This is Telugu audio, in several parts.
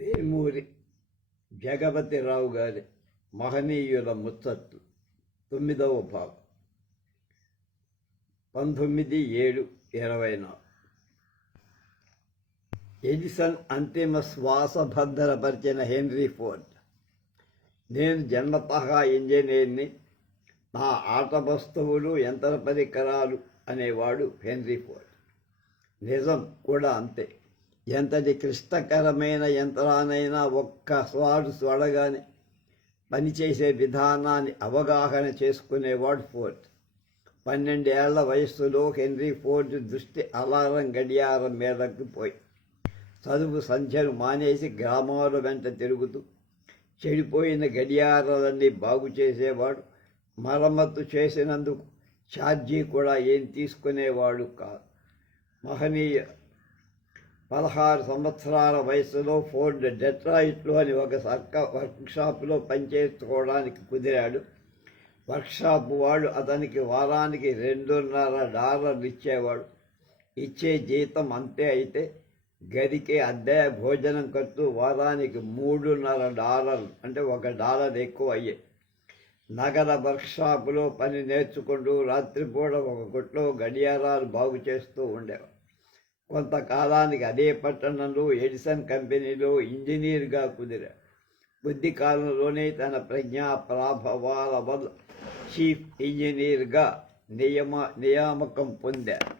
వేమూరి జగపతిరావు గారి మహనీయుల ముచ్చట్లు 9వ భాగం 19/7/24. ఎడిసన్ అంతిమ శ్వాస భద్రపరిచిన హెన్రీ ఫోర్డ్. నేను జన్మతహా ఇంజనీర్ని, నా ఆట వస్తువులు యంత్ర పరికరాలు అనేవాడు హెన్రీ ఫోర్డ్. నిజం కూడా అంతే. ఎంతటి క్లిష్టకరమైన యంత్రానైనా ఒక్కసారి చూడగానే పనిచేసే విధానాన్ని అవగాహన చేసుకునేవాడు ఫోర్డ్. 12 ఏళ్ల వయస్సులో హెన్రీ ఫోర్డ్ దృష్టి అలారం గడియారం మీదకు పోయి చదువు సంధ్యను మానేసి గ్రామాల వెంట తిరుగుతూ చెడిపోయిన గడియారాలన్నీ బాగు చేసేవాడు. మరమ్మతు చేసినందుకు ఛార్జీ కూడా ఏం తీసుకునేవాడు కాదు. మహనీయ 16 సంవత్సరాల వయసులో ఫోర్డ్ డెట్రాయిట్లోని ఒక వర్క్షాపులో పనిచేసుకోవడానికి కుదిరాడు. వర్క్షాప్ వాడు అతనికి వారానికి $2.5 ఇచ్చేవాడు. ఇచ్చే జీతం అంతే. అయితే గదికి అద్దె, భోజనం ఖర్చు వారానికి $3.5 అంటే $1 ఎక్కువ అయ్యాయి. నగర వర్క్షాపులో పని నేర్చుకుంటూ రాత్రిపూట ఒక కొట్లో గడియారాలు బాగు చేస్తూ ఉండేవాడు. కొంతకాలానికి అదే పట్టణంలో ఎడిసన్ కంపెనీలో ఇంజనీర్గా కుదిరాడు. కొద్ది కాలంలోనే తన ప్రజ్ఞా ప్రాభవాల వల్ల చీఫ్ ఇంజనీర్గా నియామకం పొందారు.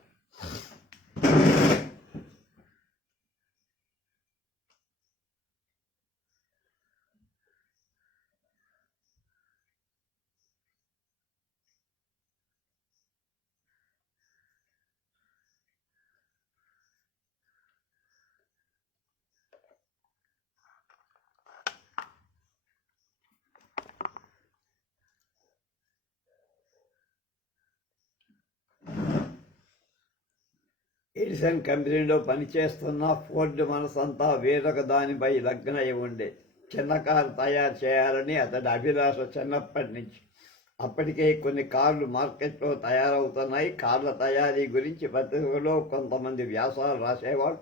ఎడిసన్ కంపెనీలో పనిచేస్తున్న ఫోర్డ్ మనసంతా వేరొక దానిపై లగ్నై ఉండే. చిన్న కారు తయారు చేయాలని అతడి అభిలాష చిన్నప్పటి నుంచి. అప్పటికే కొన్ని కార్లు మార్కెట్లో తయారవుతున్నాయి. కార్ల తయారీ గురించి పత్రికలో కొంతమంది వ్యాసాలు రాసేవాడు.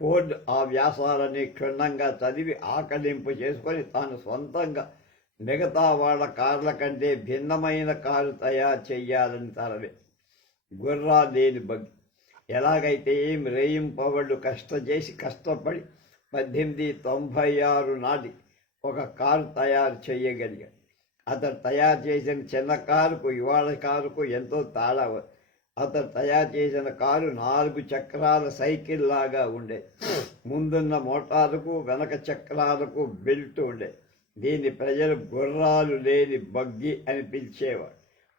ఫోర్డ్ ఆ వ్యాసాలని క్షుణ్ణంగా చదివి ఆకలింపు చేసుకొని తాను సొంతంగా మిగతా వాళ్ళ కార్ల కంటే భిన్నమైన కారు తయారు చెయ్యాలని తలవే. గుర్రా లేని బగ్గి. ఎలాగైతే రేయింపవళ్ళు కష్టపడి 1896 నాటి ఒక కారు తయారు చేయగలిగాడు. అతడు తయారు చేసిన చిన్న కారుకు ఇవాళ కారుకు ఎంతో తేడా. అతడు తయారు చేసిన కారు 4 చక్రాల సైకిల్ లాగా ఉండేది. ముందున్న మోటారుకు వెనక చక్రాలకు బెల్ట్ ఉండేది. దీన్ని ప్రజలు గుర్రాలు లేని బగ్గి అని పిలిచేవాడు.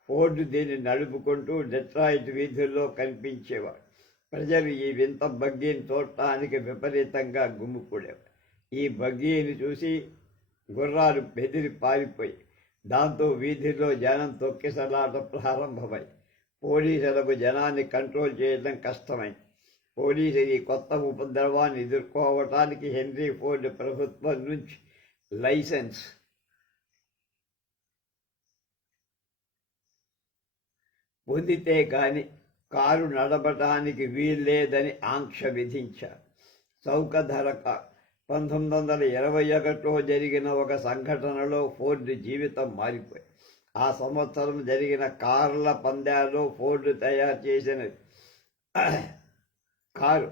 ఫోర్డ్ దీన్ని నడుపుకుంటూ డెట్రాయిట్ వీధుల్లో కనిపించేవాడు. ప్రజలు ఈ వింత బగ్గీని చూడటానికి విపరీతంగా గుమ్మికూడేవారు. ఈ బగ్గీని చూసి గుర్రాలు బెదిరి పారిపోయి దాంతో వీధిలో జనం తొక్కిసలాట ప్రారంభమై పోలీసులకు జనాన్ని కంట్రోల్ చేయడం కష్టమైంది. పోలీసులు ఈ కొత్త ఉపద్రవాన్ని ఎదుర్కోవటానికి హెన్రీ ఫోర్డ్ ప్రభుత్వం నుంచి లైసెన్స్ పొందితే కానీ కారు నడపటానికి వీల్లేదని ఆంక్ష విధించారు. చౌక ధర కారు. 1921లో జరిగిన ఒక సంఘటనలో ఫోర్డ్ జీవితం మారిపోయింది. ఆ సంవత్సరం జరిగిన కార్ల పందాల్లో ఫోర్డ్ తయారు చేసిన కారు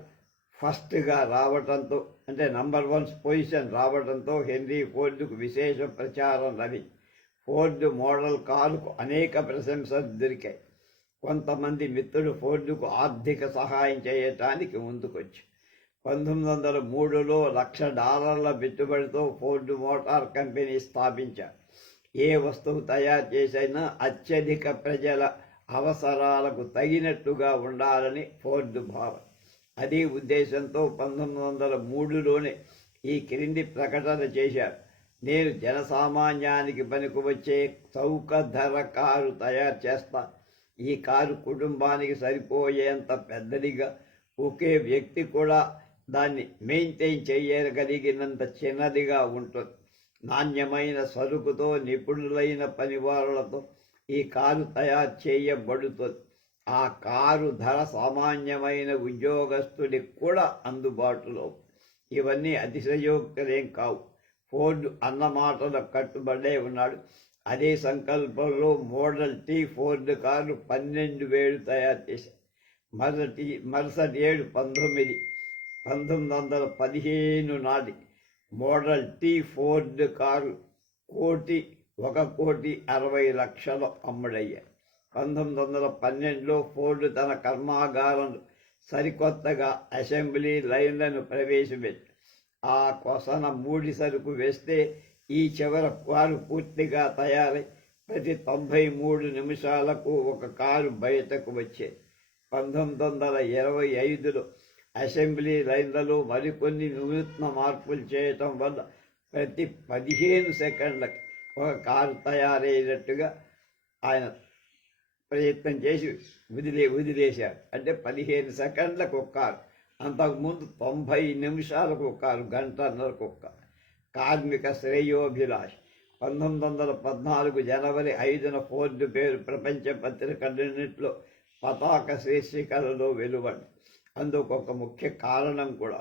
ఫస్ట్గా రావడంతో, అంటే నంబర్ 1 పొజిషన్ రావడంతో హెన్రీ ఫోర్డ్కు విశేష ప్రచారం లభించింది. ఫోర్డ్ మోడల్ కారుకు అనేక ప్రశంసలు దొరికాయి. కొంతమంది మిత్రులు ఫోర్డుకు ఆర్థిక సహాయం చేయటానికి ముందుకొచ్చి 1903లో $1,00,000 పెట్టుబడితో ఫోర్డ్ మోటార్ కంపెనీ స్థాపించారు. ఏ వస్తువు తయారు చేసైనా అత్యధిక ప్రజల అవసరాలకు తగినట్టుగా ఉండాలని ఫోర్డ్ భావం. అదే ఉద్దేశంతో 1903లోనే ఈ క్రింది ప్రకటన చేశారు: నేను జనసామాన్యానికి పనికివచ్చే చౌక ధర కారు తయారు చేస్తాను. ఈ కారు కుటుంబానికి సరిపోయేంత పెద్దదిగా, ఒకే వ్యక్తి కూడా దాన్ని మెయింటైన్ చేయగలిగినంత చిన్నదిగా ఉంటుంది. నాణ్యమైన సరుకుతో, నిపుణులైన పనివారులతో ఈ కారు తయారు చేయబడుతుంది. ఆ కారు ధర సామాన్యమైన ఉద్యోగస్తుడికి కూడా అందుబాటులో. ఇవన్నీ అతిశయోక్తులేం కావు. ఫోర్డ్ అన్న మాటలకు కట్టుబడే ఉన్నాడు. అదే సంకల్పంలో మోడల్ టీ ఫోర్డ్ కారు 12,000 తయారు చేశారు. మరుసటి ఏడు 1915 నాటి మోడల్ టీ ఫోర్డ్ కారు 1,60,00,000 అమ్ముడయ్యాయి. 1912లో ఫోర్డ్ తన కర్మాగారంలో సరికొత్తగా అసెంబ్లీ లైన్లను ప్రవేశపెట్టి ఆ కొసన మూడి సరుకు వేస్తే ఈ చివర కారు పూర్తిగా తయారై ప్రతి 93 నిమిషాలకు ఒక కారు బయటకు వచ్చేది. 1925లో అసెంబ్లీ లైన్లలో మరికొన్ని వినూత్న మార్పులు చేయటం వల్ల ప్రతి 15 సెకండ్లకి ఒక కారు తయారయ్యేటట్టుగా ఆయన ప్రయత్నం చేసి వదిలేశాడు. అంటే 15 సెకండ్లకు ఒక కారు. అంతకుముందు 90 నిమిషాలకు ఒక కారు, గంటన్నరకు ఒక కారు. కార్మిక శ్రేయోభిలాష్ 1914 జనవరి 5న ఫోర్డ్ పేరు ప్రపంచ పత్రికలన్నింటిలో పతాక శీర్షికలలో వెలువడి. అందుకు ఒక ముఖ్య కారణం కూడా.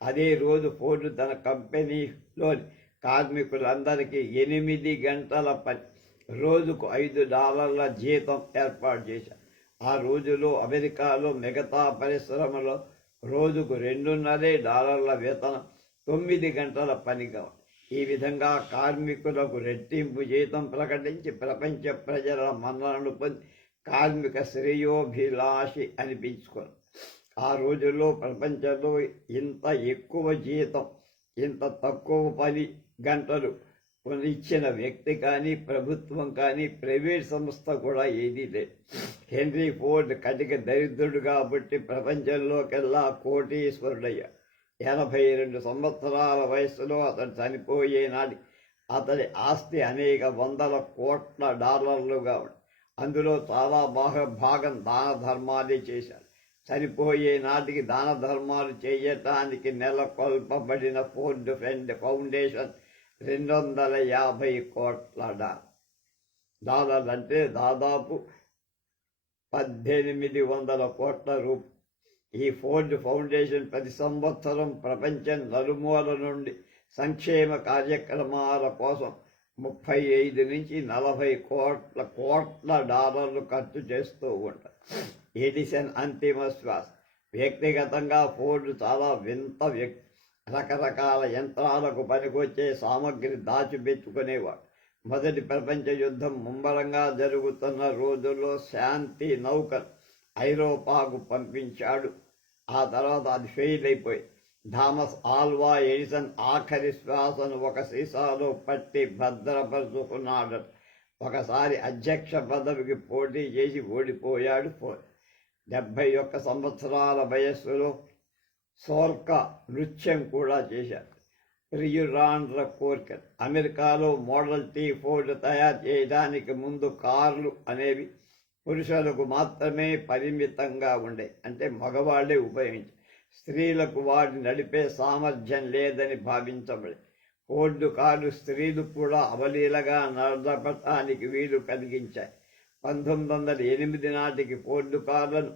అదే రోజు ఫోర్డ్ తన కంపెనీలోని కార్మికులందరికీ 8 గంటల పని, రోజుకు $5 జీతం ఏర్పాటు చేశారు. ఆ రోజులో అమెరికాలో మిగతా పరిశ్రమలో రోజుకు $2.5 వేతనం, 9 గంటల పని కావాలి. ఈ విధంగా కార్మికులకు రెట్టింపు జీతం ప్రకటించి ప్రపంచ ప్రజల మన్ననలు పొంది కార్మిక శ్రేయోభిలాషి అనిపించుకున్నారు. ఆ రోజుల్లో ప్రపంచంలో ఇంత ఎక్కువ జీతం, ఇంత తక్కువ పని గంటలు ఇచ్చిన వ్యక్తి కానీ, ప్రభుత్వం కానీ, ప్రైవేట్ సంస్థ కూడా ఏదీ లేదు. హెన్రీ ఫోర్డ్ కటిక దరిద్రుడు కాబట్టి ప్రపంచంలోకెల్లా కోటీశ్వరుడయ్యాడు. 82 సంవత్సరాల వయస్సులో అతడు చనిపోయే నాటి అతడి ఆస్తి అనేక వందల కోట్ల డాలర్లుగా ఉంది. అందులో చాలా భాగం దాన ధర్మాలే చేశాడు. చనిపోయే నాటికి దాన ధర్మాలు చేయటానికి నెలకొల్పబడిన ఫోర్డ్ ఫౌండేషన్ $250 కోట్ల డాలర్లు, అంటే దాదాపు 1800 కోట్ల రూపాయలు. ఈ ఫోర్డ్ ఫౌండేషన్ ప్రతి సంవత్సరం ప్రపంచం నలుమూల నుండి సంక్షేమ కార్యక్రమాల కోసం 35 నుంచి 40 కోట్ల డాలర్లు ఖర్చు చేస్తూ ఉంటారు. ఎడిసన్ అంతిమ శ్వాస. వ్యక్తిగతంగా ఫోర్డ్ చాలా వింత వ్యక్తి. రకరకాల యంత్రాలకు పనికొచ్చే సామగ్రి దాచిపెట్టుకునేవాడు. మొదటి ప్రపంచ యుద్ధం ముమ్మరంగా జరుగుతున్న రోజుల్లో శాంతి నౌకను ఐరోపాకు పంపించాడు. ఆ తర్వాత అది ఫెయిల్ అయిపోయింది. థామస్ ఆల్వా ఎడిసన్ ఆఖరి శ్వాసను ఒక సీసాలో పట్టి భద్రపరుచుకున్నాడు. ఒకసారి అధ్యక్ష పదవికి పోటీ చేసి ఓడిపోయాడు. 71 సంవత్సరాల వయస్సులో సోల్కా నృత్యం కూడా చేశారు. ప్రియురాండ్ర కోర్కెల్. అమెరికాలో మోడల్ టీ ఫోర్డ్ తయారు చేయడానికి ముందు కార్లు అనేవి పురుషులకు మాత్రమే పరిమితంగా ఉండే, అంటే మగవాళ్లే ఉపయోగించారు. స్త్రీలకు వాటిని నడిపే సామర్థ్యం లేదని భావించబడి ఫోర్డ్ కారు స్త్రీలు కూడా అవలీలగా నడపటానికి వీలు కలిగించాయి. 1908 నాటికి ఫోర్డ్ కార్లను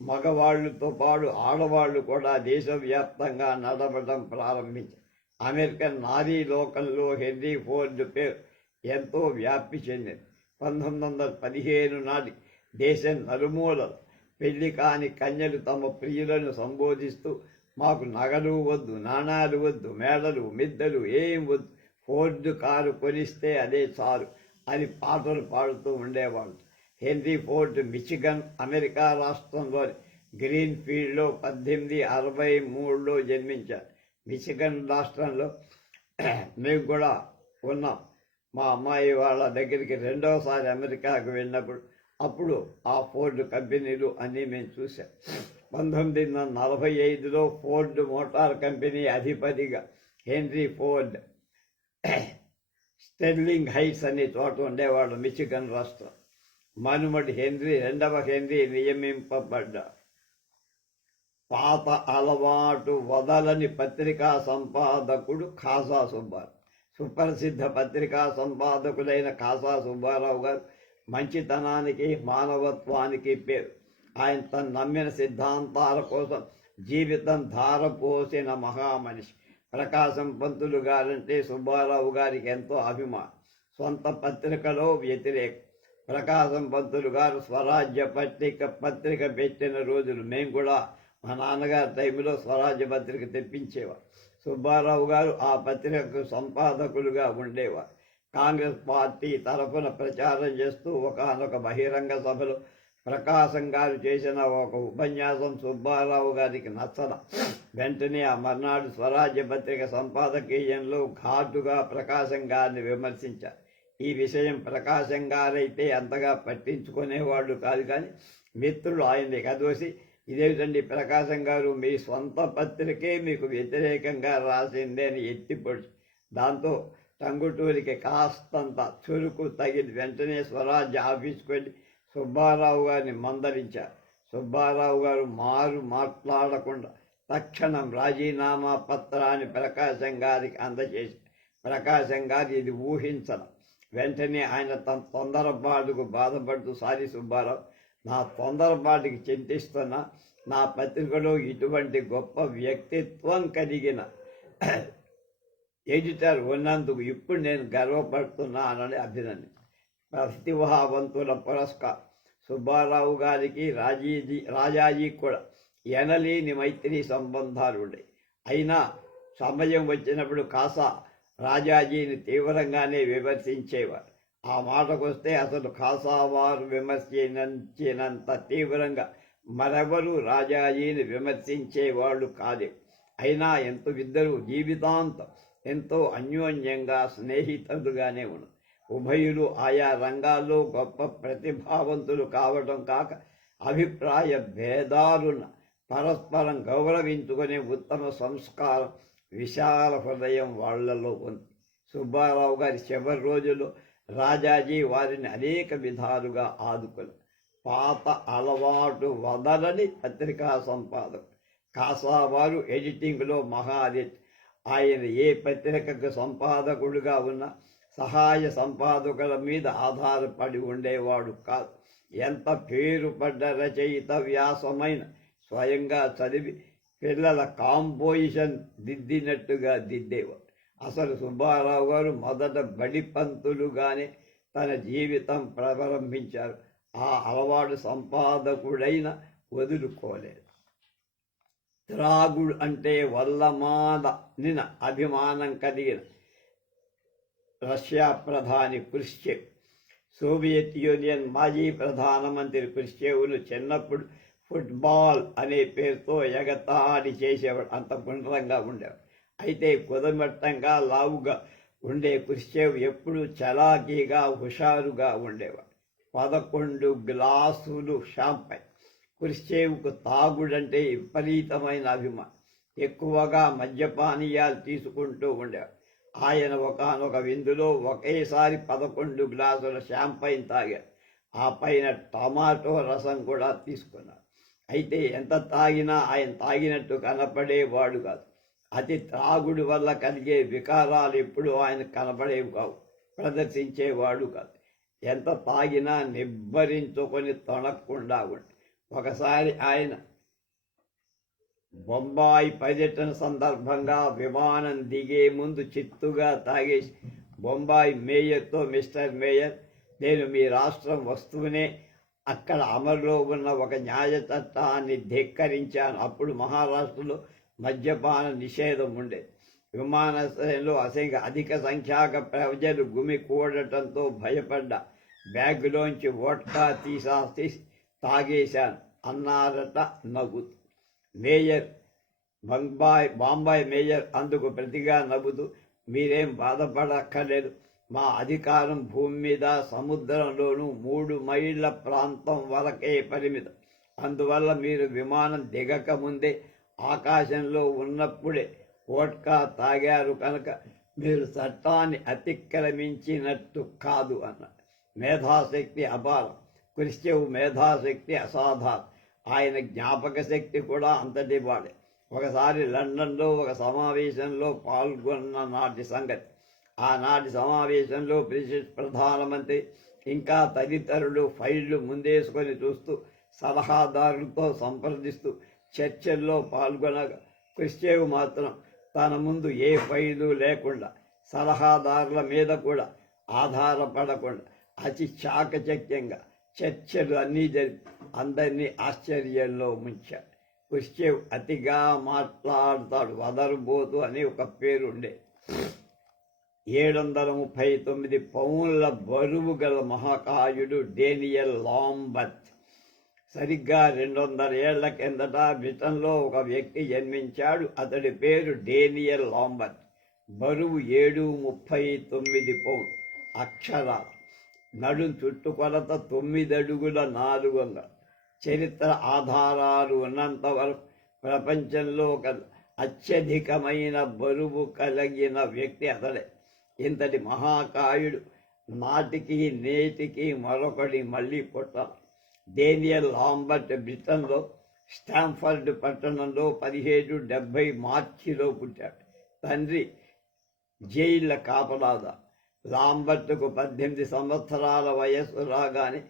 మగవాళ్లతో పాటు ఆడవాళ్లు కూడా దేశవ్యాప్తంగా నడపడం ప్రారంభించారు. అమెరికన్ నారీ లోకంలో హెన్రీ ఫోర్డ్ పేరు ఎంతో వ్యాప్తి చెందింది. 1915 నాటి దేశం నలుమూలలు పెళ్లి కాని కన్యలు తమ ప్రియులను సంబోధిస్తూ, మాకు నగలు వద్దు, నాణాలు వద్దు, మేడలు మిద్దలు ఏం వద్దు, ఫోర్డ్ కారు కొనిస్తే అదే చాలు అని పాటలు పాడుతూ ఉండేవాళ్ళు. హెన్రీ ఫోర్డ్ మిచిగన్, అమెరికా రాష్ట్రంలోని గ్రీన్ ఫీల్డ్లో 1863లో జన్మించారు. మిచిగన్ రాష్ట్రంలో మేము కూడా ఉన్నాం. మా అమ్మాయి వాళ్ళ దగ్గరికి రెండవసారి అమెరికాకు వెళ్ళినప్పుడు అప్పుడు ఆ ఫోర్డ్ కంపెనీలు అన్నీ మేము చూసాం. 1945లో ఫోర్డ్ మోటార్ కంపెనీ అధిపతిగా హెన్రీ ఫోర్డ్ స్టెర్లింగ్ హైట్స్ అనే చోట ఉండేవాడు, మిచిగన్ రాష్ట్రం. మనుమడి రెండవ హెన్రీ నియమింపబడ్డాడు. పాత అలవాటు వదలని పత్రికా సంపాదకుడు ఖాసా సుబ్బారావు. సుప్రసిద్ధ పత్రికా సంపాదకులైన ఖాసా సుబ్బారావు గారు మంచితనానికి, మానవత్వానికి పేరు. ఆయన తను నమ్మిన సిద్ధాంతాల కోసం జీవితం ధారపోసిన మహామనిషి. ప్రకాశం పంతులు గారంటే సుబ్బారావు గారికి ఎంతో అభిమానం. సొంత పత్రికలో వ్యతిరేకం. ప్రకాశం పంతులు గారు స్వరాజ్య పత్రిక పెట్టిన రోజులు మేము కూడా మా నాన్నగారి టైంలో స్వరాజ్య పత్రిక తెప్పించేవారు. సుబ్బారావు గారు ఆ పత్రికకు సంపాదకులుగా ఉండేవారు. కాంగ్రెస్ పార్టీ తరఫున ప్రచారం చేస్తూ ఒకానొక బహిరంగ సభలో ప్రకాశం గారు చేసిన ఒక ఉపన్యాసం సుబ్బారావు గారికి నచ్చల. వెంటనే ఆ మర్నాడు స్వరాజ్య పత్రిక సంపాదకీయంలో ఘాటుగా ప్రకాశం గారిని విమర్శించారు. ఈ విషయం ప్రకాశం గారైతే అంతగా పట్టించుకునేవాళ్ళు కాదు, కానీ మిత్రులు ఆయన్ని కదోసి, ఇదేమిటండి ప్రకాశం గారు, మీ సొంత పత్రికే మీకు వ్యతిరేకంగా రాసిందే అని ఎత్తిపొడిచి, దాంతో టంగుటూరికి కాస్తంత చురుకు తగిలి వెంటనే స్వరాజ్య ఆఫీస్కి వెళ్ళి సుబ్బారావు గారిని మందలించారు. సుబ్బారావు గారు మాట్లాడకుండా తక్షణం రాజీనామా పత్రాన్ని ప్రకాశం గారికి అందజేసి, ప్రకాశం గారు ఇది ఊహించడం. వెంటనే ఆయన తన తొందరపాటుకు బాధపడుతూ, సారీ సుబ్బారావు, నా తొందరపాటుకి చింతిస్తున్నా, నా పత్రికలో ఇటువంటి గొప్ప వ్యక్తిత్వం కలిగిన ఎడిటర్ ఉన్నందుకు ఇప్పుడు నేను గర్వపడుతున్నానని అభినందించాను. ప్రతిభావంతుల పురస్కారం. సుబ్బారావు గారికి రాజాజీ కూడా ఎనలేని మైత్రి సంబంధాలు ఉండేవి. అయినా సమయం వచ్చినప్పుడు కాసా రాజాజీని తీవ్రంగానే విమర్శించేవారు. ఆ మాటకొస్తే అసలు ఖాసావారు విమర్శించినంత తీవ్రంగా మరెవరూ రాజాజీని విమర్శించేవాళ్ళు కాదే. అయినా ఇద్దరు జీవితాంతం ఎంతో అన్యోన్యంగా స్నేహితులుగానే ఉన్నారు. ఉభయులు ఆయా రంగాల్లో గొప్ప ప్రతిభావంతులు కావడం కాక అభిప్రాయ భేదాలున్న పరస్పరం గౌరవించుకునే ఉత్తమ సంస్కారం, విశాల హృదయం వాళ్లలో ఉంది. సుబ్బారావు గారి చివరి రోజుల్లో రాజాజీ వారిని అనేక విధాలుగా ఆదుకుని పాత అలవాటు వదలని పత్రికా సంపాదకుడు. కాసావారు ఎడిటింగ్లో మహాదిట్. ఆయన ఏ పత్రికకు సంపాదకుడుగా ఉన్న సహాయ సంపాదకుల మీద ఆధారపడి ఉండేవాడు కాదు. ఎంత పేరు పడ్డ రచయిత వ్యాసమైన స్వయంగా చదివి పిల్లల కాంపోజిషన్ దిద్దినట్టుగా దిద్దేవాడు. అసలు సుబ్బారావు గారు మొదట బడి పంతులుగానే తన జీవితం ప్రారంభించారు. ఆ అలవాటు సంపాదకుడైన వదులుకోలేదు. త్రాగుడు అంటే వల్లమానిన అభిమానం కలిగిన రష్యా ప్రధాని క్రుష్చెవ్, సోవియట్ యూనియన్ మాజీ ప్రధానమంత్రి క్రుష్చెవ్ను చిన్నప్పుడు ఫుట్బాల్ అనే పేరుతో ఎగతాళి చేసేవాడు. అంత గుండ్రంగా ఉండేవాడు. అయితే కుదమట్టంగా లావుగా ఉండే క్రుష్చెవ్ ఎప్పుడూ చలాకీగా హుషారుగా ఉండేవాడు. 11 గ్లాసులు షాంపైన్. క్రుష్చెవ్కు తాగుడంటే విపరీతమైన అభిమానం. ఎక్కువగా మద్యపానీయాలు తీసుకుంటూ ఉండేవాడు. ఆయన ఒకానొక విందులో ఒకేసారి 11 గ్లాసుల షాంపైన్ తాగారు. ఆ పైన టమాటో రసం కూడా తీసుకున్నారు. అయితే ఎంత తాగినా ఆయన తాగినట్టు కనపడేవాడు కాదు. అతి త్రాగుడు వల్ల కలిగే వికారాలు ఎప్పుడూ ఆయన కనపడేవి కావు, ప్రదర్శించేవాడు కాదు. ఎంత తాగినా నిబ్బరించుకొని తొణక్కుండా ఉండి. ఒకసారి ఆయన బొంబాయి పర్యటన సందర్భంగా విమానం దిగే ముందు చిత్తుగా తాగేసి బొంబాయి మేయర్తో, మిస్టర్ మేయర్, నేను మీ రాష్ట్రం వస్తూనే అక్కడ అమలులో ఉన్న ఒక న్యాయ చట్టాన్ని ధిక్కరించాను. అప్పుడు మహారాష్ట్రలో మద్యపాన నిషేధం ఉండేది. విమానాశ్రయంలో అధిక సంఖ్యాక ప్రజలు గుమికూడటంతో భయపడ్డ బ్యాగులోంచి వోడ్కా తీసి తాగేశాను అన్నారట నవ్వుతూ. మేయర్, బాంబాయి మేయర్ అందుకు ప్రతిగా నవ్వుతూ, మీరేం బాధపడక్కర్లేదు, మా అధికారం భూమి మీద సముద్రంలోనూ 3 మైళ్ళ ప్రాంతం వరకే పరిమితం. అందువల్ల మీరు విమానం దిగక ముందే ఆకాశంలో ఉన్నప్పుడే వోడ్కా తాగారు కనుక మీరు చట్టాన్ని అతిక్రమించినట్టు కాదు అన్నారు. మేధాశక్తి అపారం. క్రుష్చెవ్ మేధాశక్తి అసాధారణం. ఆయన జ్ఞాపక శక్తి కూడా అంతటి వాడే. ఒకసారి లండన్లో ఒక సమావేశంలో పాల్గొన్న నాటి సంగతి. ఆనాటి సమావేశంలో బ్రిటిష్ ప్రధానమంత్రి ఇంకా తదితరులు ఫైళ్లు ముందేసుకొని చూస్తూ, సలహాదారులతో సంప్రదిస్తూ చర్చల్లో పాల్గొనగా క్రిస్టేవ్ మాత్రం తన ముందు ఏ ఫైలు లేకుండా సలహాదారుల మీద కూడా ఆధారపడకుండా అతి చాకచక్యంగా చర్చలు అన్నీ జరిపి అందరినీ ఆశ్చర్యంలో ముంచాడు. క్రిస్టేవ్ అతిగా మాట్లాడతాడు, వదరుబోతు అని ఒక పేరుండే. 739 పౌండ్ల బరువు గల మహాకాయుడు డేనియల్ లాంబర్ట్. సరిగ్గా 200 ఏళ్ల కిందట బ్రిటన్లో ఒక వ్యక్తి జన్మించాడు. అతడి పేరు డేనియల్ లాంబర్ట్. బరువు 739 పౌండ్ అక్షరాలు. నడుం చుట్టుకొలత 9 అడుగుల 4 అంగుళాలు. చరిత్ర ఆధారాలు ఉన్నంత వరకు ప్రపంచంలో ఒక అత్యధికమైన బరువు కలిగిన వ్యక్తి అతడే. ఇంతటి మహాకాయుడు నాటికి నేటికి మరొకటి మళ్ళీ పుట్టాలి. డేనియల్ లాంబర్ట్ బ్రిటన్లో స్టాంఫర్డ్ పట్టణంలో 1770 మార్చిలో పుట్టాడు. తండ్రి జైళ్ళ కాపలాదారు. లాంబర్ట్కు 18 సంవత్సరాల వయస్సు రాగానే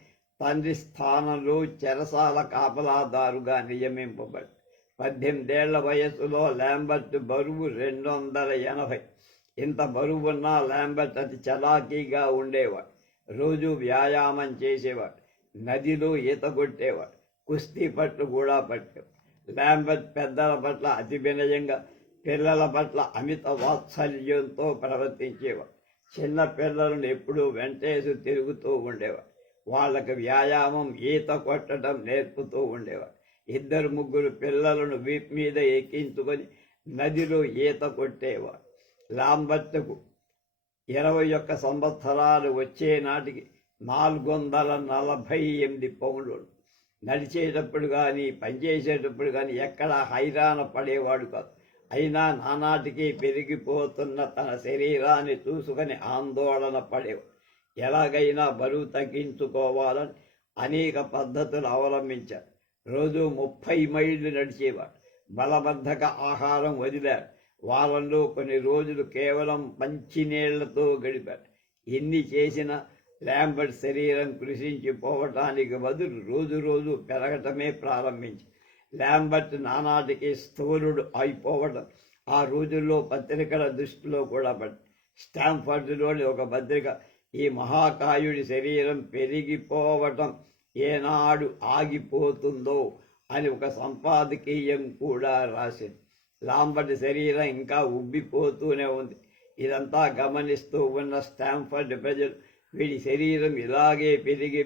తండ్రి స్థానంలో చెరసాల కాపలాదారుగా నియమింపబడి 18 ఏళ్ల వయస్సులో లాంబర్ట్ బరువు 280. ఇంత బరువున్న లాంబర్ట్ అతి చలాకీగా ఉండేవాడు. రోజు వ్యాయామం చేసేవాడు. నదిలో ఈత కొట్టేవాడు. కుస్తీ పట్లు కూడా పట్టేవాడు. లాంబర్ట్ పెద్దల పట్ల అతి వినయంగా, పిల్లల పట్ల అమిత వాత్సల్యంతో ప్రవర్తించేవాడు. చిన్న పిల్లలను ఎప్పుడూ వెంటేసి తిరుగుతూ ఉండేవాడు. వాళ్ళకి వ్యాయామం, ఈత కొట్టడం నేర్పుతూ ఉండేవాడు. 2-3 పిల్లలను వీపు మీద ఎక్కించుకొని నదిలో ఈత కొట్టేవాడు. లాంబర్ట్కు 21 సంవత్సరాలు వచ్చే నాటికి 448 పౌండ్లు. నడిచేటప్పుడు కానీ పనిచేసేటప్పుడు కానీ ఎక్కడా హైరాణ పడేవాడు కాదు. అయినా నానాటికి పెరిగిపోతున్న తన శరీరాన్ని చూసుకొని ఆందోళన పడేవాడు. ఎలాగైనా బరువు తగ్గించుకోవాలని అనేక పద్ధతులు అవలంబించాడు. రోజు 30 మైళ్ళు నడిచేవాడు. బలబద్ధక ఆహారం వదిలాడు. వారంలో కొన్ని రోజులు కేవలం మంచినీళ్లతో గడిపాడు. ఎన్ని చేసినా లాంబర్ట్ శరీరం కృషించిపోవటానికి బదులు రోజు రోజు పెరగటమే ప్రారంభించి లాంబర్ట్ నానాటికి స్థూలుడు అయిపోవడం ఆ రోజుల్లో పత్రికల దృష్టిలో కూడా పడింది. స్టాంఫర్డ్లోని ఒక పత్రిక ఈ మహాకాయుడి శరీరం పెరిగిపోవటం ఏనాడు ఆగిపోతుందో అని ఒక సంపాదకీయం కూడా రాసింది. లాంబర్ట్ శరీరం ఇంకా ఉబ్బిపోతూనే ఉంది. ఇదంతా గమనిస్తూ ఉన్న స్టాంఫర్డ్ ప్రజలు వీడి శరీరం ఇలాగే పెరిగి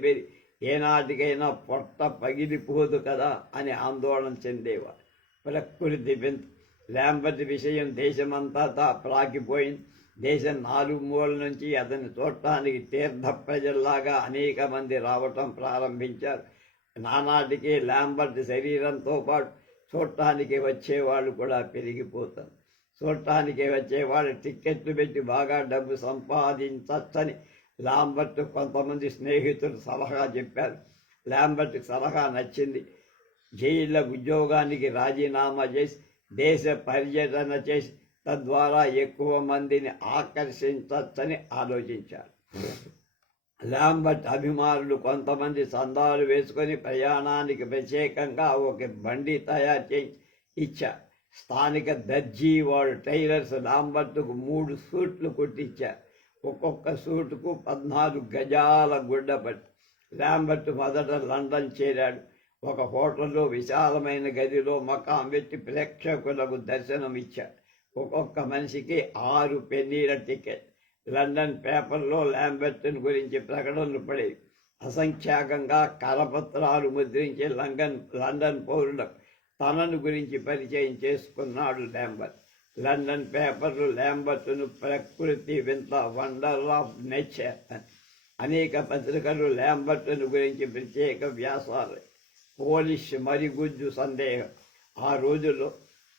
ఏనాటికైనా పొట్ట పగిలిపోదు కదా అని ఆందోళన చెందేవారు. ప్రకృతి వింత. లాంబర్ట్ విషయం దేశమంతా ప్రాకిపోయింది. దేశం 4 మూలల నుంచి అతన్ని చూడటానికి తీర్థ ప్రజల్లాగా అనేక మంది రావటం ప్రారంభించారు. నానాటికి లాంబర్ట్ శరీరంతో పాటు చూడటానికి వచ్చేవాళ్ళు కూడా పెరిగిపోతారు. చూడటానికి వచ్చేవాళ్ళు టిక్కెట్లు పెట్టి బాగా డబ్బు సంపాదించచ్చని లాంబర్ట్ కొంతమంది స్నేహితులు సలహా చెప్పారు. లాంబర్ట్ సలహా నచ్చింది. జైళ్ళ ఉద్యోగానికి రాజీనామా చేసి దేశ పర్యటన చేసి తద్వారా ఎక్కువ మందిని ఆకర్షించచ్చని ఆలోచించారు. లాంబర్ట్ అభిమానులు కొంతమంది చందాలు వేసుకొని ప్రయాణానికి ప్రత్యేకంగా ఒక బండి తయారు చేసి ఇచ్చారు. స్థానిక దర్జీ వాడు టైలర్స్ లాంబర్ట్కు 3 సూట్లు కుట్టించారు. ఒక్కొక్క సూటుకు 14 గజాల గుడ్డ పట్టి. లాంబర్ట్ మొదట లండన్ చేరాడు. ఒక హోటల్లో విశాలమైన గదిలో మకాం పెట్టి ప్రేక్షకులకు దర్శనం ఇచ్చాడు. ఒక్కొక్క మనిషికి 6 పెన్నీల టికెట్. లండన్ పేపర్లో లాంబర్ట్ను గురించి ప్రకటనలు పడేవి. అసంఖ్యాకంగా కరపత్రాలు ముద్రించి లండన్ పౌరులకు తనను గురించి పరిచయం చేసుకున్నాడు లాంబర్ట్. లండన్ పేపర్లు లాంబర్ట్ను ప్రకృతి వింత, వండర్ ఆఫ్ నేచర్ అని, అనేక పత్రికలు లాంబర్ట్ను గురించి ప్రత్యేక వ్యాసాలు. పోలిష్ మరుగుజ్జు సందేహం. ఆ రోజుల్లో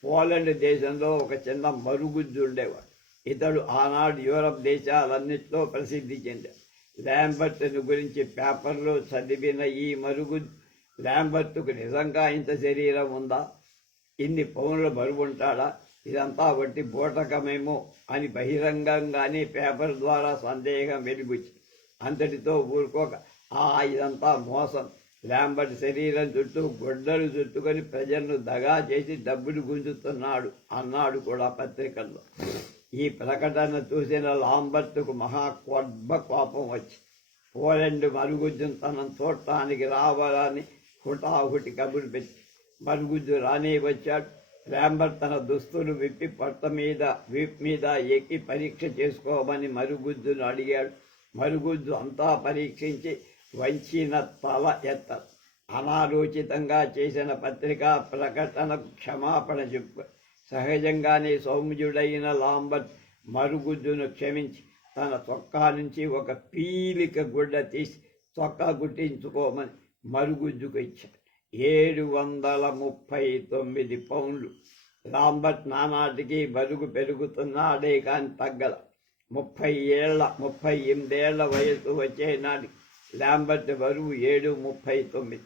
పోలండ్ దేశంలో ఒక చిన్న మరుగుజ్జు ఉండేవాడు. ఇతడు ఆనాడు యూరప్ దేశాలన్నింటిలో ప్రసిద్ధి చెందాడు. లాంబర్ట్ను గురించి పేపర్లో చదివిన ఈ మరుగుజ్జు లాంబర్ట్కు నిజంగా ఇంత శరీరం ఉందా, ఇన్ని పౌండ్ల బరువు ఉంటాడా, ఇదంతా వట్టి బూటకమేమో అని బహిరంగంగానే పేపర్ ద్వారా సందేహం వెలిబుచ్చి అంతటితో ఊరుకోక ఇదంతా మోసం, లాంబర్ట్ శరీరం చుట్టూ గుడ్డలు చుట్టుకొని ప్రజలను దగా చేసి డబ్బులు గుంజుతున్నాడు అన్నాడు కూడా పత్రికల్లో. ఈ ప్రకటన చూసిన లాంబర్ట్కు కోపం వచ్చి పోలెండ్ మరుగుజ్జును తనను చూడటానికి రావాలని హుటాహుటి కబురు పెట్టి మరుగుజ్జు రానే వచ్చాడు. లాంబర్ట్ తన దుస్తులు విప్పి వీప్ మీద ఎక్కి పరీక్ష చేసుకోమని మరుగుజ్జును అడిగాడు. మరుగుజ్జు అంతా పరీక్షించి వంచిన తల ఎత్తరు. అనాలోచితంగా చేసిన పత్రికా ప్రకటనకు క్షమాపణ చెప్పు. సహజంగానే సౌమ్యుడైన లాంబర్ట్ మరుగుజ్జును క్షమించి తన చొక్కా నుంచి ఒక పీలిక గుడ్డ తీసి చొక్కా గుట్టించుకోమని మరుగుజ్జుకు ఇచ్చాడు. 739 పౌండ్లు. లాంబర్ట్ నానాటికి బరుగు పెరుగుతున్నాడే కాని తగ్గల. 38 ఏళ్ల వయసు వచ్చే నాటికి లాంబర్ట్ బరువు 739.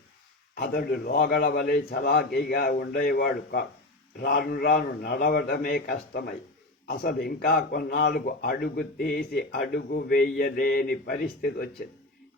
అతడు లోగడ వలె చలాకీగా ఉండేవాడు కాడు. రాను రాను నడవటమే కష్టమై అసలు ఇంకా కొన్నాళ్ళకు అడుగు తీసి అడుగు వేయలేని పరిస్థితి వచ్చింది.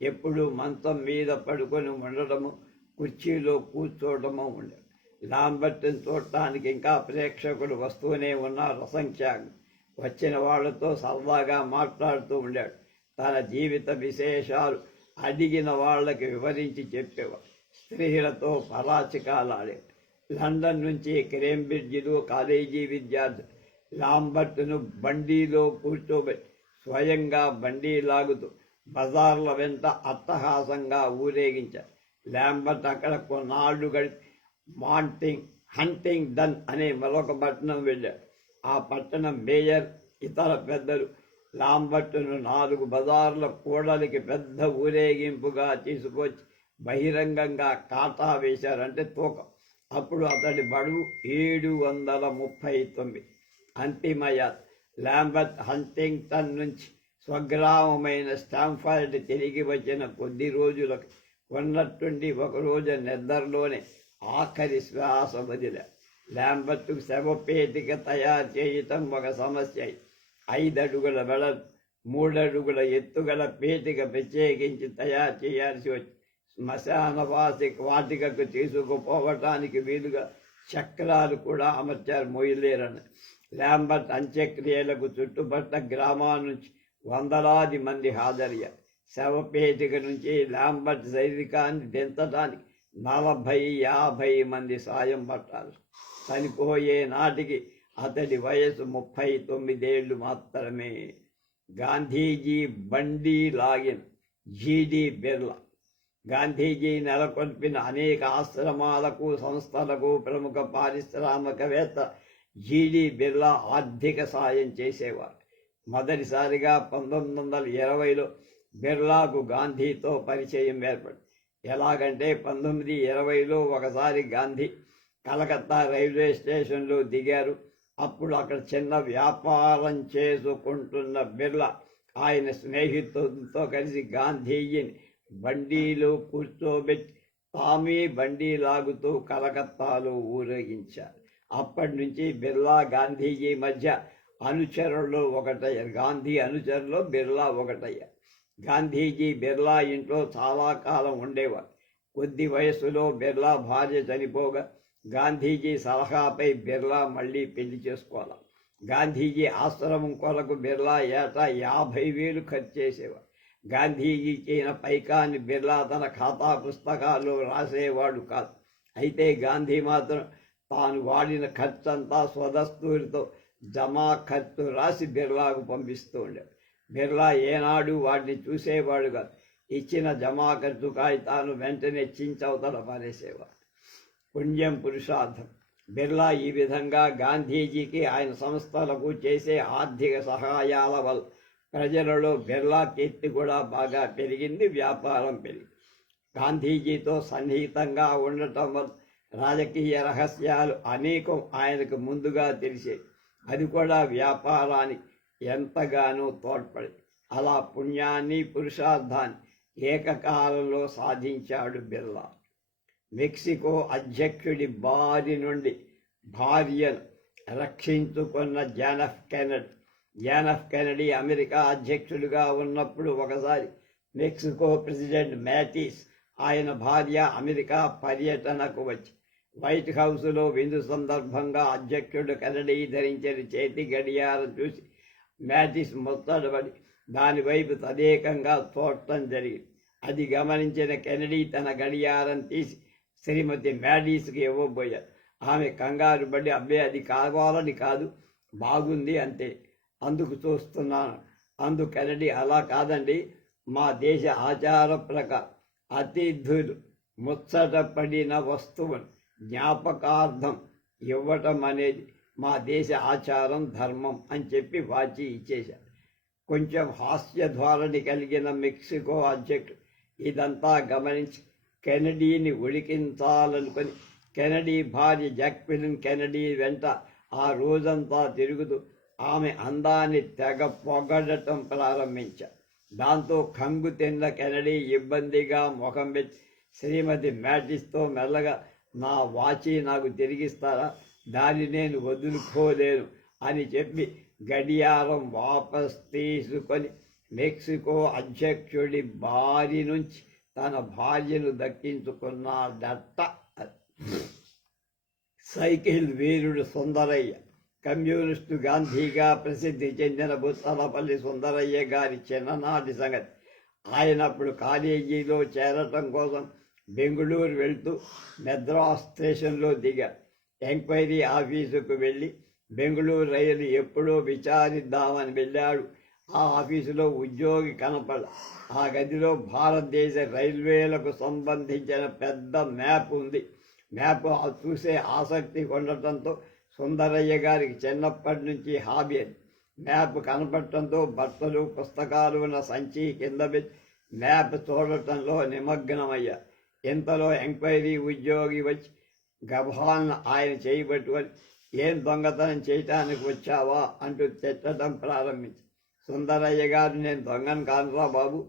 ఎప్పుడూ మంచం మీద పడుకొని ఉండడము, కుర్చీలో కూర్చోవడము ఉండేది. లాంబర్ట్ని చూడటానికి ఇంకా ప్రేక్షకులు వస్తూనే ఉన్నారు అసంఖ్యాకులు. వచ్చిన వాళ్లతో సరదాగా మాట్లాడుతూ ఉండాడు. తన జీవిత విశేషాలు అడిగిన వాళ్ళకి వివరించి చెప్పేవాడు. స్త్రీలతో పరాచికాలాడేవాడు. లండన్ నుంచి కేంబ్రిడ్జిలో కాలేజీ విద్యార్థులు లాంబర్ట్ను బండీలో కూర్చోబెట్టి స్వయంగా బండీ లాగుతూ బజార్ల వెంట అట్టహాసంగా ఊరేగించారు. లాంబర్ట్ అక్కడ కొన్నాళ్లు గడిపి హంటింగ్ డన్ అనే మరొక పట్టణం వెళ్ళాడు. ఆ పట్టణం మేయర్, ఇతర పెద్దలు లాంబర్ట్ను 4 బజార్ల కూడలికి పెద్ద ఊరేగింపుగా తీసుకొచ్చి బహిరంగంగా కాటా వేశారంటే తూకం. అప్పుడు అతడి బడుగు 739. అంతిమయాత్. లాంబర్ట్ హంటింగ్టన్ నుంచి స్వగ్రామమైన స్టాంఫర్డ్ తిరిగి వచ్చిన కొద్ది రోజులకు ఉన్నట్టుండి ఒకరోజు నిద్రలోనే ఆఖరి శ్వాస వదిలాడు. లాంబర్ట్కు శవపేటిక తయారు చేయటం ఒక సమస్య. 5 అడుగుల వెడల్పు 3 అడుగుల ఎత్తుగల పేటిక ప్రత్యేకించి తయారు చేయాల్సి వచ్చి శ్మశాన వాటికకు తీసుకుపోవటానికి వీలుగా చక్రాలు కూడా అమర్చారు, మొయ్యలేరని. లాంబర్ట్ అంత్యక్రియలకు చుట్టుపట్ల గ్రామాల నుంచి వందలాది మంది హాజరయ్యారు. శవపేటిక నుంచి లాంబర్ట్ శరీరాన్ని దించడానికి 40-50 మంది సాయం పట్టారు. చనిపోయే నాటికి అతడి వయసు 39 ఏళ్ళు మాత్రమే. గాంధీజీ బండి లాగిన జీడి బిర్లా. గాంధీజీ నెలకొల్పిన అనేక ఆశ్రమాలకు, సంస్థలకు ప్రముఖ పారిశ్రామికవేత్త జీడి బిర్లా ఆర్థిక సాయం చేసేవారు. మొదటిసారిగా 1920లో బిర్లాకు గాంధీతో పరిచయం ఏర్పడింది. ఎలాగంటే 1920లో ఒకసారి గాంధీ కలకత్తా రైల్వే స్టేషన్లో దిగారు. అప్పుడు అక్కడ చిన్న వ్యాపారం చేసుకుంటున్న బిర్లా ఆయన స్నేహితులతో కలిసి గాంధీజీని బండీలో కూర్చోబెట్టి తామే బండీ లాగుతూ కలకత్తాలో ఊరేగించారు. అప్పటి నుంచి బిర్లా గాంధీజీ మధ్య అనుచరుల్లో ఒకటయ్యారు. గాంధీ అనుచరులో బిర్లా ఒకటయ్యారు. గాంధీజీ బిర్లా ఇంట్లో చాలా కాలం ఉండేవారు. కొద్ది వయస్సులో బిర్లా భార్య చనిపోగా గాంధీజీ సలహాపై బిర్లా మళ్ళీ పెళ్లి చేసుకోవాలి. గాంధీజీ ఆశ్రమం కొరకు బిర్లా ఏటా 50,000 ఖర్చు చేసేవారు. గాంధీజీ ఇచ్చిన పైకాన్ని బిర్లా తన ఖాతా పుస్తకాల్లో రాసేవాడు కాదు. అయితే గాంధీ మాత్రం తాను వాడిన ఖర్చంతా స్వదస్తూరితో జమా ఖర్చు రాసి బిర్లాకు పంపిస్తూ ఉండేవాడు. బిర్లా ఏనాడు వాటిని చూసేవాడు కాదు. ఇచ్చిన జమా ఖర్చు కాగితాను వెంటనే చించవతల పారేసేవాడు. పుణ్యం పురుషార్థం. బిర్లా ఈ విధంగా గాంధీజీకి ఆయన సంస్థలకు చేసే ఆర్థిక సహాయాల వల్ల ప్రజలలో బిర్లా కీర్తి కూడా బాగా పెరిగింది, వ్యాపారం పెరిగింది. గాంధీజీతో సన్నిహితంగా ఉండటం వల్ల రాజకీయ రహస్యాలు అనేకం ఆయనకు ముందుగా తెలిసేవి. అది కూడా వ్యాపారానికి ఎంతగానో తోడ్పడింది. అలా పుణ్యాన్ని పురుషార్థాన్ని ఏకకాలంలో సాధించాడు బిర్లా. మెక్సికో అధ్యక్షుడి బారి నుండి భార్యను రక్షించుకున్న జాన్ ఎఫ్ కెనడీ అమెరికా అధ్యక్షుడిగా ఉన్నప్పుడు ఒకసారి మెక్సికో ప్రెసిడెంట్ మ్యాటిస్ ఆయన భార్య అమెరికా పర్యటనకు వచ్చి వైట్ హౌస్లో విందు సందర్భంగా అధ్యక్షుడు కెనడీ ధరించిన చేతి గడియారం చూసి మ్యాటిస్ ముత్తడబడి దానివైపు తదేకంగా చూడటం జరిగింది. అది గమనించిన కెనడీ తన గడియారం తీసి శ్రీమతి మ్యాడీస్కి ఇవ్వబోయారు. ఆమె కంగారు పడి, అబ్బే అది కావాలని కాదు, బాగుంది అంతే, అందుకు చూస్తున్నాను. అందుకు కెనడీ, అలా కాదండి, మా దేశ ఆచార ప్రకారం అతిథులు ముచ్చటపడిన వస్తువును జ్ఞాపకార్థం ఇవ్వటం అనేది మా దేశ ఆచారం, ధర్మం అని చెప్పి వాచి ఇచ్చేశారు. కొంచెం హాస్య ధోరణి కలిగిన మెక్సికో అధ్యక్షుడు ఇదంతా గమనించి కెనడీని ఉడికించాలనుకొని కెనడీ భార్య జాక్విలిన్ కెనడీ వెంట ఆ రోజంతా తిరుగుతూ ఆమె అందాన్ని తెగ పొగడటం ప్రారంభించారు. దాంతో కంగు తిన్న కెనడీ ఇబ్బందిగా ముఖం పెట్టి శ్రీమతి మ్యాటిస్తో మెల్లగా, నా వాచి నాకు తిరిగిస్తారా, దాన్ని నేను వదులుకోలేను అని చెప్పి గడియారం వాపస్ తీసుకొని మెక్సికో అధ్యక్షుడి బారి నుంచి తన భార్యను దక్కించుకున్నాడట. సైకిల్ వీరుడు సుందరయ్య, కమ్యూనిస్టు గాంధీగా ప్రసిద్ధి చెందిన బుత్తలపల్లి సుందరయ్య గారి చిన్ననాటి సంగతి. ఆయన అప్పుడు కాలేజీలో చేరటం కోసం బెంగుళూరు వెళ్తూ మెద్రాస్ స్టేషన్లో దిగారు. ఎంక్వైరీ ఆఫీసుకు వెళ్ళి బెంగుళూరు రైలు ఎప్పుడో విచారిద్దామని వెళ్ళాడు. ఆ ఆఫీసులో ఉద్యోగి కనపడ. ఆ గదిలో భారతదేశ రైల్వేలకు సంబంధించిన పెద్ద మ్యాప్ ఉంది. మ్యాప్ చూసే ఆసక్తి ఉండటంతో సుందరయ్య గారికి చిన్నప్పటి నుంచి హాబీ అది. మ్యాప్ కనపడటంతో బట్టలు పుస్తకాలు ఉన్న సంచి కింద పెట్టి మ్యాప్ చూడటంలో నిమగ్నమయ్యా. ఇంతలో ఎంక్వైరీ ఉద్యోగి వచ్చి గభాలను ఆయన చేయబట్టుకొని, ఏం దొంగతనం చేయటానికి వచ్చావా అంటూ తిట్టడం ప్రారంభించి, సుందరయ్య గారు, నేను దొంగను కానురా బాబు,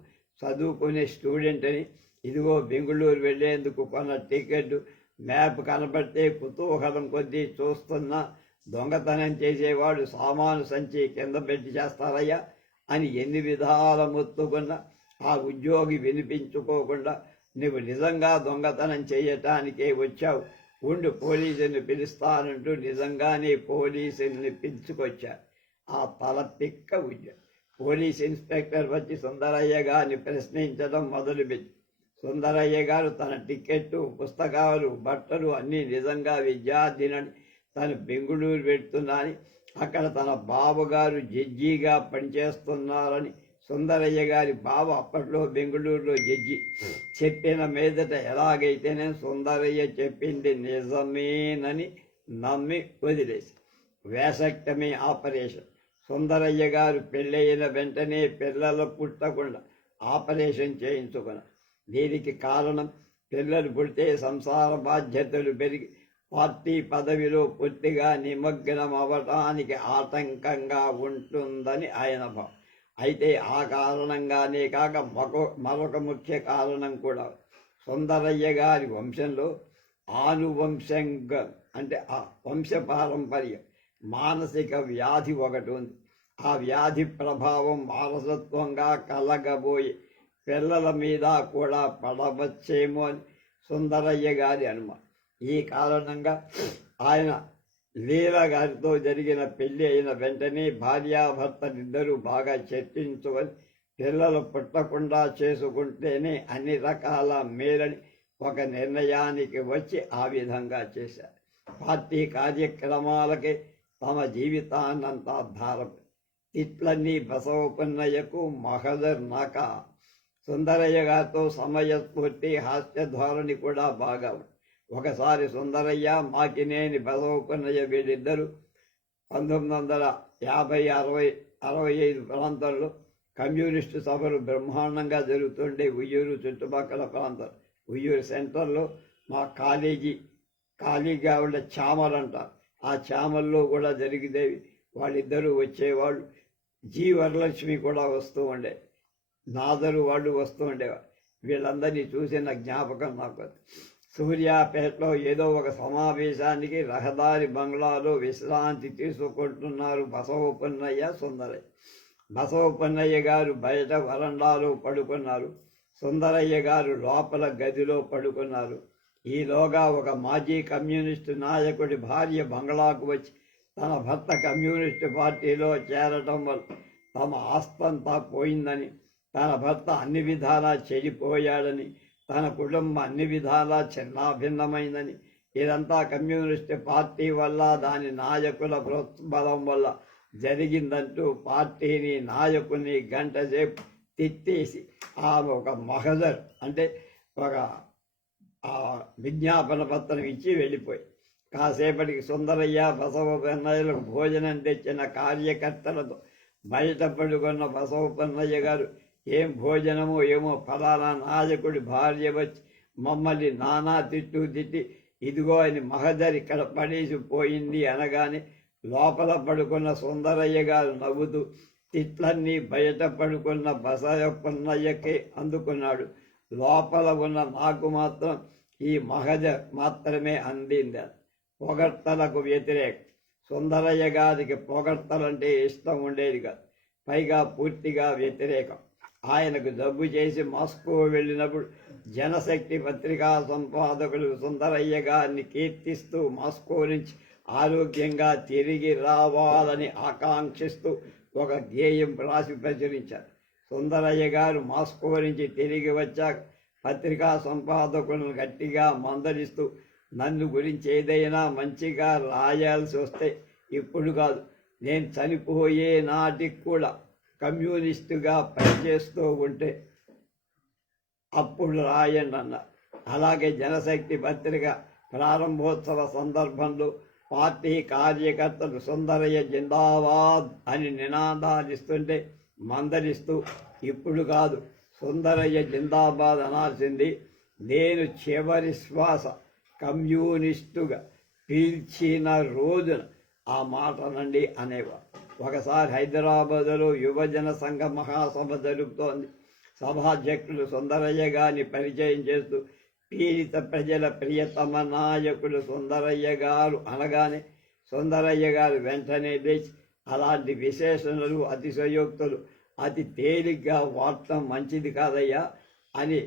చదువుకునే స్టూడెంట్ అని, ఇదిగో బెంగుళూరు వెళ్ళేందుకు కొన్న టికెట్, మ్యాప్ కనబడితే కుతూహలం కొద్దీ చూస్తున్నా, దొంగతనం చేసేవాడు సామాను సంచి కింద పెట్టి చేస్తారయ్యా అని ఎన్ని విధాల మొత్తుకున్నా ఆ ఉద్యోగి వినిపించుకోకుండా, నువ్వు నిజంగా దొంగతనం చేయటానికే వచ్చావు, ఉండు పోలీసుని పిలుస్తానంటూ నిజంగానే పోలీసుని పిలుచుకొచ్చారు. ఆ తల పిక్క ఉద్యోగి పోలీస్ ఇన్స్పెక్టర్ వచ్చి సుందరయ్య గారిని ప్రశ్నించడం మొదలుపెట్టి, సుందరయ్య గారు తన టికెట్టు, పుస్తకాలు, బట్టలు అన్నీ నిజంగా విద్యార్థినని, తను బెంగుళూరు వెళ్తున్నానని, అక్కడ తన బావగారు జడ్జిగా పనిచేస్తున్నారని, సుందరయ్య గారి బావ అప్పట్లో బెంగుళూరులో జడ్జి చెప్పిన మీదట ఎలాగైతేనే సుందరయ్య చెప్పింది నిజమేనని నమ్మి వదిలేసి వేసక్టమీ ఆపరేషన్. సుందరయ్య గారు పెళ్ళయిన వెంటనే పిల్లలు పుట్టకుండా ఆపరేషన్ చేయించుకున్నారు. దీనికి కారణం, పిల్లలు పుడితే సంసార బాధ్యతలు పెరిగి పార్టీ పదవిలో పూర్తిగా నిమగ్నం అవ్వటానికి ఆటంకంగా ఉంటుందని ఆయన భావం. అయితే ఆ కారణంగానే కాక మరొక ముఖ్య కారణం కూడా, సుందరయ్య గారి వంశంలో ఆనువంశంగా అంటే ఆ వంశపారంపర్యం మానసిక వ్యాధి ఒకటి ఉంది. ఆ వ్యాధి ప్రభావం వారసత్వంగా కలగబోయే పిల్లల మీద కూడా పడవచ్చేమో అని సుందరయ్య గారి అనుమానం. ఈ కారణంగా ఆయన లీల గారితో జరిగిన పెళ్లి అయిన వెంటనే భార్యాభర్తలిద్దరూ బాగా చర్చించుకొని పిల్లలు పుట్టకుండా చేసుకుంటేనే అన్ని రకాల మేలని ఒక నిర్ణయానికి వచ్చి ఆ విధంగా చేశారు. పార్టీ కార్యక్రమాలకే తమ జీవితాన్నంతా ధారపడి తిట్లన్నీ బసవపున్నయ్యకు మహదర్ నాక. సుందరయ్య గారితో సమయస్ఫూర్తి, హాస్య ధోరణి కూడా బాగా ఉంది. ఒకసారి సుందరయ్య, మాకినేని బసవపున్నయ్య వీళ్ళిద్దరూ 1950-60-65 ప్రాంతాల్లో కమ్యూనిస్టు సభలు బ్రహ్మాండంగా జరుగుతుండే ఉయ్యూరు చుట్టుపక్కల ప్రాంతాలు. ఉయ్యూరు సెంటర్లో మా ఖాళీగా ఉండే చామలు అంటారు, ఆ చామల్లో కూడా జరిగేవి. వాళ్ళిద్దరూ వచ్చేవాళ్ళు. జీ వరలక్ష్మి కూడా వస్తూ ఉండే, నాదరు వాళ్ళు వస్తూ ఉండేవారు. వీళ్ళందరినీ చూసిన జ్ఞాపకం నాకు. సూర్యాపేటలో ఏదో ఒక సమావేశానికి రహదారి బంగ్లాలో విశ్రాంతి తీసుకుంటున్నారు బసవపున్నయ్య, సుందరయ్య. బసవపున్నయ్య గారు బయట వరండాలో పడుకున్నారు. సుందరయ్య గారు లోపల గదిలో పడుకున్నారు. ఈలోగా ఒక మాజీ కమ్యూనిస్టు నాయకుడి భార్య బంగ్లాకు వచ్చి తన భర్త కమ్యూనిస్టు పార్టీలో చేరటం వల్ల తమ ఆస్తంతా పోయిందని, తన భర్త అన్ని విధాలా చెడిపోయాడని, తన కుటుంబం అన్ని విధాలా చిన్నాభిన్నమైందని, ఇదంతా కమ్యూనిస్టు పార్టీ వల్ల దాని నాయకుల ప్రోత్బలం వల్ల జరిగిందంటూ పార్టీని నాయకుని గంటసేపు తిట్టేసి ఆమె ఒక మహజర్ అంటే ఒక విజ్ఞాపన పత్రం ఇచ్చి వెళ్ళిపోయి కాసేపటికి సుందరయ్య బసవపన్నయ్యలకు భోజనం తెచ్చిన కార్యకర్తలతో బయట పడుకున్న బసవపన్నయ్య గారు ఏం భోజనమో ఏమో ఫలానా నాయకుడి భార్య వచ్చి మమ్మల్ని నానా తిట్టి ఇదిగో అని మహజర్ ఇక్కడ పడేసి పోయింది అనగానే లోపల పడుకున్న సుందరయ్య గారు నవ్వుతూ తిట్లన్నీ బయట పడుకున్న బసవపన్నయ్యకే అందుకున్నాడు. లోపల ఉన్న నాకు మాత్రం ఈ మహజర్ మాత్రమే అందింది. పొగడ్తలకు వ్యతిరేకం. సుందరయ్య గారికి పొగడ్తలంటే ఇష్టం ఉండేది కాదు, పైగా పూర్తిగా వ్యతిరేకం. ఆయనకు జబ్బు చేసి మాస్కో వెళ్ళినప్పుడు జనశక్తి పత్రికా సంపాదకులు సుందరయ్య గారిని కీర్తిస్తూ మాస్కో నుంచి ఆరోగ్యంగా తిరిగి రావాలని ఆకాంక్షిస్తూ ఒక గేయం రాసి ప్రచురించారు. సుందరయ్య గారు మాస్కో నుంచి తిరిగి వచ్చాక పత్రికా సంపాదకులను గట్టిగా మందలిస్తూ నన్ను గురించి ఏదైనా మంచిగా రాయాల్సి వస్తే ఇప్పుడు కాదు, నేను చనిపోయే నాటికి కూడా కమ్యూనిస్టుగా పనిచేస్తూ ఉంటే అప్పుడు రాయండి అన్నారు. అలాగే జనశక్తి పత్రిక ప్రారంభోత్సవ సందర్భంలో పార్టీ కార్యకర్తలు సుందరయ్య జిందాబాద్ అని నినాదాలిస్తుంటే మందలిస్తూ ఇప్పుడు కాదు, సుందరయ్య జిందాబాద్ అనాల్సింది నేను చివరి శ్వాస కమ్యూనిస్టుగా పీల్చిన రోజున ఆ మాటనండి అనేవారు. ఒకసారి హైదరాబాదులో యువజన సంఘ మహాసభ జరుగుతోంది. సభాధ్యక్షులు సుందరయ్య గారిని పరిచయం చేస్తూ పీడిత ప్రజల ప్రియతమ నాయకుడు సుందరయ్య గారు అనగానే సుందరయ్య గారు వెంటనే లేచి అలాంటి విశేషణలు అతిశయోక్తులు అతి తేలిగ్గా వాడటం మంచిది కాదయ్యా అని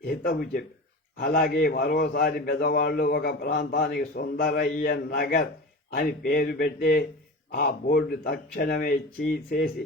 హితవు చెప్పి, అలాగే మరోసారి పెద్దవాళ్ళు ఒక ప్రాంతానికి సుందరయ్య నగర్ అని పేరు పెట్టి ఆ బోర్డు తక్షణమే తీసేసి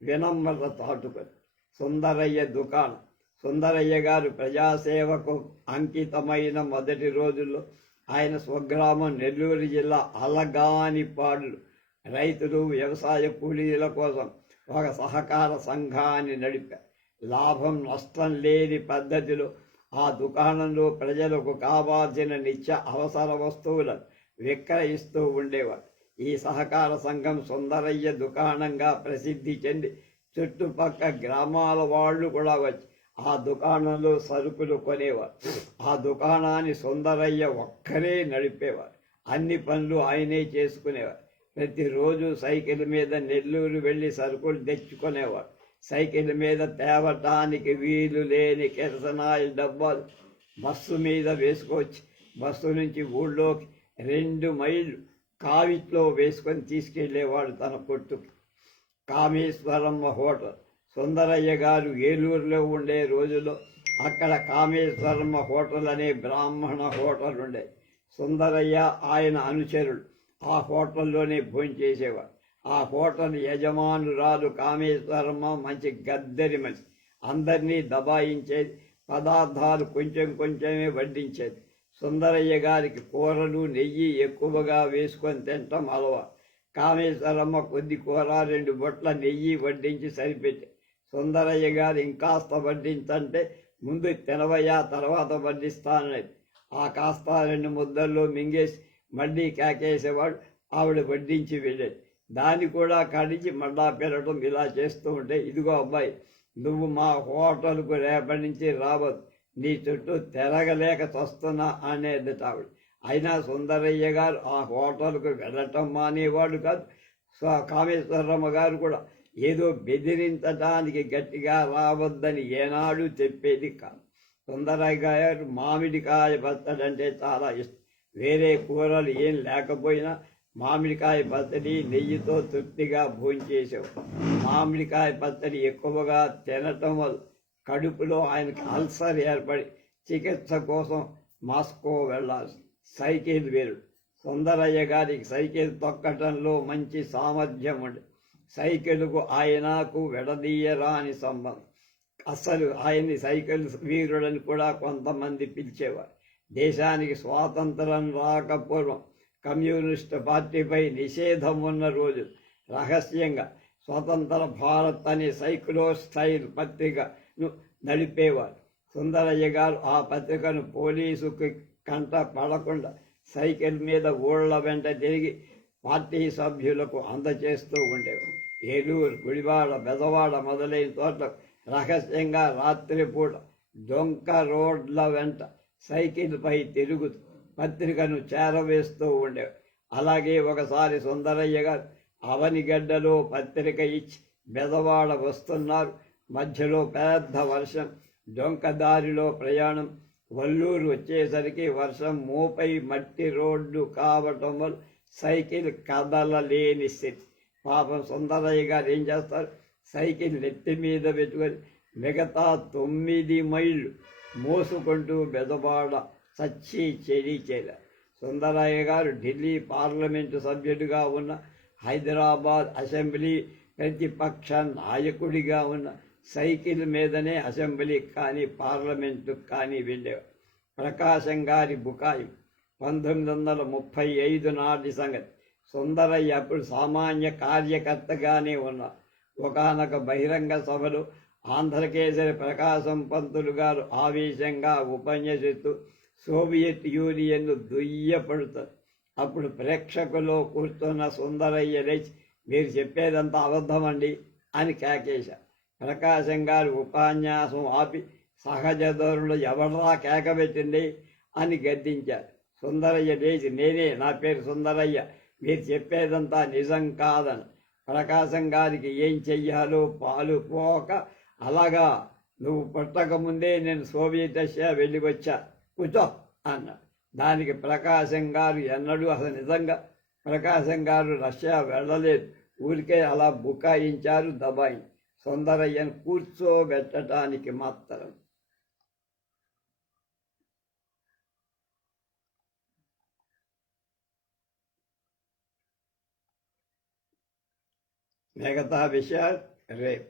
వినమ్రత చాటుకొని సుందరయ్య దుకాణం. సుందరయ్య గారు ప్రజాసేవకు అంకితమైన మొదటి రోజుల్లో ఆయన స్వగ్రామం నెల్లూరు జిల్లా అలగానిపాడులు రైతులు వ్యవసాయ కూలీల కోసం ఒక సహకార సంఘాన్ని నడిపారు. లాభం నష్టం లేని పద్ధతిలో ఆ దుకాణంలో ప్రజలకు కావాల్సిన నిత్య అవసర వస్తువులను విక్రయిస్తూ ఉండేవారు. ఈ సహకార సంఘం సుందరయ్య దుకాణంగా ప్రసిద్ధి చెంది చుట్టుపక్కల గ్రామాల వాళ్ళు కూడా వచ్చి ఆ దుకాణంలో సరుకులు కొనేవారు. ఆ దుకాణాన్ని సుందరయ్య ఒక్కరే నడిపేవారు. అన్ని పనులు ఆయనే చేసుకునేవారు. ప్రతిరోజు సైకిల్ మీద నెల్లూరు వెళ్ళి సరుకులు తెచ్చుకునేవారు. సైకిల్ మీద తేవటానికి వీలు లేని కిరసనాయిల్ డబ్బాలు బస్సు మీద వేసుకొచ్చి బస్సు నుంచి ఊళ్ళోకి 2 మైళ్ళు కావిట్లో వేసుకొని తీసుకెళ్లేవాడు తన కొట్టుకి. కామేశ్వరమ్మ హోటల్. సుందరయ్య గారు ఏలూరులో ఉండే రోజుల్లో అక్కడ కామేశ్వరమ్మ హోటల్ అనే బ్రాహ్మణ హోటల్ ఉండే. సుందరయ్య ఆయన అనుచరుడు ఆ హోటల్లోనే భోంచేసేవారు. ఆ హోటల్ యజమానురాలు కామేశ్వరమ్మ మంచి గద్దరి మనిషి. అందరినీ దబాయించేది, పదార్థాలు కొంచెం కొంచెమే వడ్డించేది. సుందరయ్య గారికి కూరలు నెయ్యి ఎక్కువగా వేసుకొని తినటం అలవాటు. కామేశ్వరమ్మ కొద్ది కూర 2 బొట్ల నెయ్యి వడ్డించి సరిపెట్టి, సుందరయ్య గారు ఇంకాస్త వడ్డించంటే ముందు తినవయ్యా తర్వాత వడ్డిస్తాననేది. ఆ కాస్త 2 ముద్దల్లో మింగేసి మళ్ళీ కేకేసేవాడు. ఆవిడ వడ్డించి వెళ్ళేది. దాన్ని కూడా కడిచి మళ్ళా పెరగడం ఇలా చేస్తూ ఉంటే, ఇదిగో అబ్బాయి, నువ్వు మా హోటల్కు రేపటి నుంచి రావద్దు, నీ చుట్టూ తిరగలేక చస్తున్నా అనేది ఆవిడ. అయినా సుందరయ్య గారు ఆ హోటల్కు వెళ్ళటం మానేవాడు కాదు. కామేశ్వరమ్మ గారు కూడా ఏదో బెదిరించడానికి గట్టిగా రావద్దని ఏనాడు చెప్పేది కాదు. సుందరయ్య గారు మామిడికాయ పచ్చడి అంటే చాలా ఇష్టం. వేరే కూరలు ఏం లేకపోయినా మామిడికాయ పచ్చడి నెయ్యితో తృప్తిగా భోంచేసావు. మామిడికాయ పచ్చడి ఎక్కువగా తినటం వల్ల కడుపులో ఆయనకి అల్సర్ ఏర్పడి చికిత్స కోసం మాస్కో వెళ్ళాలి. సైకిల్ వీరుడు సుందరయ్య గారికి సైకిల్ తొక్కటంలో మంచి సామర్థ్యం ఉంది. సైకిల్కు ఆయనకు విడదీయరాని సంబంధం. అసలు ఆయన్ని సైకిల్ వీరుడని కూడా కొంతమంది పిలిచేవారు. దేశానికి స్వాతంత్రం రాకపోవడం, కమ్యూనిస్టు పార్టీపై నిషేధం ఉన్న రోజు రహస్యంగా స్వతంత్ర భారత్ అనే సైక్లో స్టైల్ పత్రికను నడిపేవారు. సుందరయ్య గారు ఆ పత్రికను పోలీసుకు కంట పడకుండా సైకిల్ మీద ఊళ్ళ వెంట తిరిగి పార్టీ సభ్యులకు అందచేస్తూ ఉండేవారు. ఏలూరు, గుడివాడ, బెదవాడ మొదలైన చోట్ల రహస్యంగా రాత్రిపూట డొంక రోడ్ల వెంట సైకిల్పై తిరుగుతూ పత్రికను చేరవేస్తూ ఉండేవారు. అలాగే ఒకసారి సుందరయ్య గారు అవనిగడ్డలో పత్రిక ఇచ్చి బెదవాడ వస్తున్నారు. మధ్యలో పెద్ద వర్షం, డొంకదారిలో ప్రయాణం. వల్లూరు వచ్చేసరికి వర్షం మోపై మట్టి రోడ్డు కావటం వల్ల సైకిల్ కదలలేని స్థితి. పాపం సుందరయ్య గారు ఏం చేస్తారు, సైకిల్ నెత్తి మీద పెట్టుకొని మిగతా 9 మైళ్ళు మోసుకుంటూ బెదవాడ చచ్చి చెడి చేరారు. సుందరయ్య గారు ఢిల్లీ పార్లమెంటు సభ్యుడిగా ఉన్న, హైదరాబాద్ అసెంబ్లీ ప్రతిపక్ష నాయకుడిగా ఉన్న సైకిల్ మీదనే అసెంబ్లీకి కానీ పార్లమెంటుకు కానీ వెళ్ళేవారు. ప్రకాశం గారి బుకాయి 1935 నాటి సంగతి. సుందరయ్య అప్పుడు సామాన్య కార్యకర్తగానే ఉన్నారు. ఒకానొక బహిరంగ సభలో ఆంధ్రకేసరి ప్రకాశం పంతులు గారు ఆవేశంగా ఉపన్యసిస్తూ సోవియట్ యూనియన్ను దుయ్యపడుతారు. అప్పుడు ప్రేక్షకులో కూర్చున్న సుందరయ్య లేచి, మీరు చెప్పేదంతా అబద్ధమండి అని కేకేశారు. ప్రకాశం గారు ఉపన్యాసం ఆపి, సహజ ధోరణులు ఎవడరా కేకబెట్టింది అని గద్దించారు. సుందరయ్య లేచి, నేనే, నా పేరు సుందరయ్య, మీరు చెప్పేదంతా నిజం కాదని. ప్రకాశం గారికి ఏం చెయ్యాలో పాలు పోక, అలాగా, నువ్వు పుట్టకముందే నేను సోవియట్ రష్యా వెళ్ళి వచ్చా, కూర్చో అన్నాడు. దానికి ప్రకాశం గారు ఎన్నడూ అసలు నిజంగా ప్రకాశం గారు రష్యా వెళ్ళలేదు, ఊరికే అలా బుకాయించారు, దబాయి. సుందరయ్యను కూర్చోబెట్టడానికి మాత్రం. మిగతా విషయాలు రేపు.